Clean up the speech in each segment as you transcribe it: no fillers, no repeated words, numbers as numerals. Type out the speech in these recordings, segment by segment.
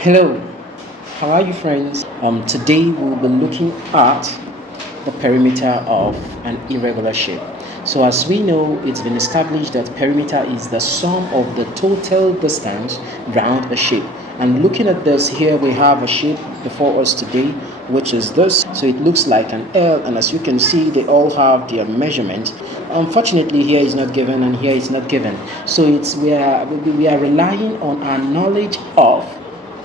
Hello, how are you friends? Today we'll be looking at the perimeter of an irregular shape. So as we know, it's been established that perimeter is the sum of the total distance round a shape. And looking at this here, we have a shape before us today, which is this. So it looks like an L, and as you can see, they all have their measurement. Unfortunately, here is not given and here is not given. So we are relying on our knowledge of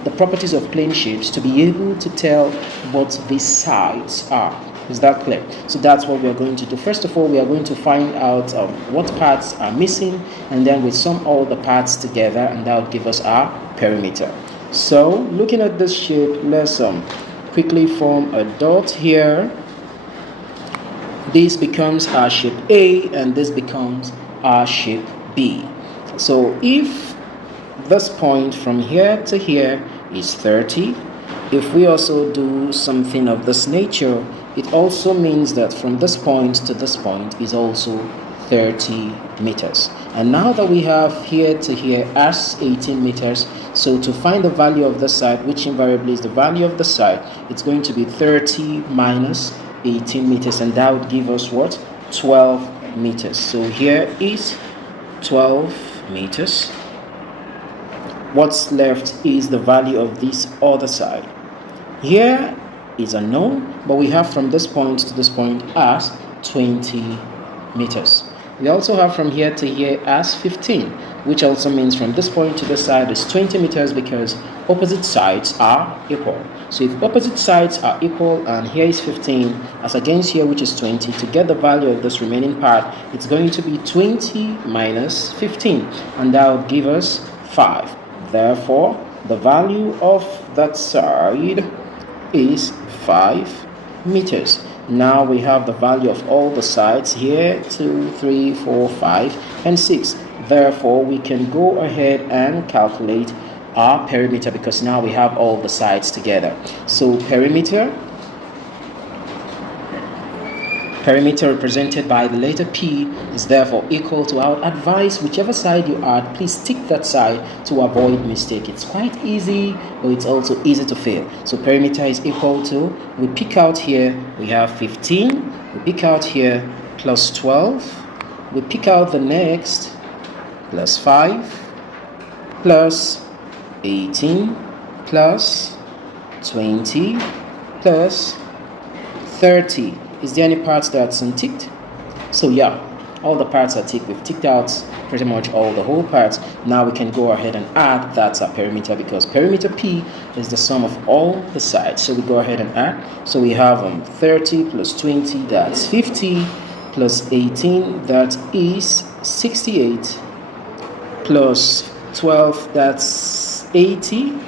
the properties of plane shapes to be able to tell what the sides are. Is that clear? So that's what we are going to do. First of all, we are going to find out what parts are missing, and then we sum all the parts together, and that will give us our perimeter. So looking at this shape, let's quickly form a dot here. This becomes our shape A, and this becomes our shape B. So if this point from here to here is 30, if we also do something of this nature, it also means that from this point to this point is also 30 meters. And now that we have here to here as 18 meters, so to find the value of the side, which invariably is the value of the side, it's going to be 30 minus 18 meters, and that would give us what? 12 meters. So here is 12 meters. What's left is the value of this other side. Here is unknown, but we have from this point to this point as 20 meters. We also have from here to here as 15, which also means from this point to this side is 20 meters because opposite sides are equal. So if opposite sides are equal and here is 15 as against here, which is 20, to get the value of this remaining part, it's going to be 20 minus 15, and that will give us 5. Therefore, the value of that side is 5 meters. Now we have the value of all the sides here, 2, 3, 4, 5, and 6. Therefore, we can go ahead and calculate our perimeter because now we have all the sides together. So perimeter represented by the letter P is therefore equal to, I would advise whichever side you add, please tick that side to avoid mistake. It's quite easy, but it's also easy to fail. So perimeter is equal to, we pick out here, we have 15, we pick out here plus 12, we pick out the next plus 5, plus 18, plus 20, plus 30. Is there any parts that's unticked? So yeah, all the parts are ticked. We've ticked out pretty much all the whole parts. Now we can go ahead and add. That's our perimeter because perimeter P is the sum of all the sides. So we go ahead and add. So we have 30 plus 20, that's 50, plus 18, that is 68, plus 12, that's 80,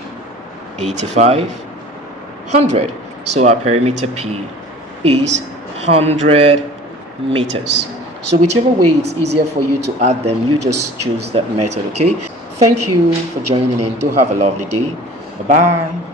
85, 100. So our perimeter P is 100 meters. So whichever way it's easier for you to add them, you just choose that method. Okay, thank you for joining in. Do have a lovely day. Bye bye.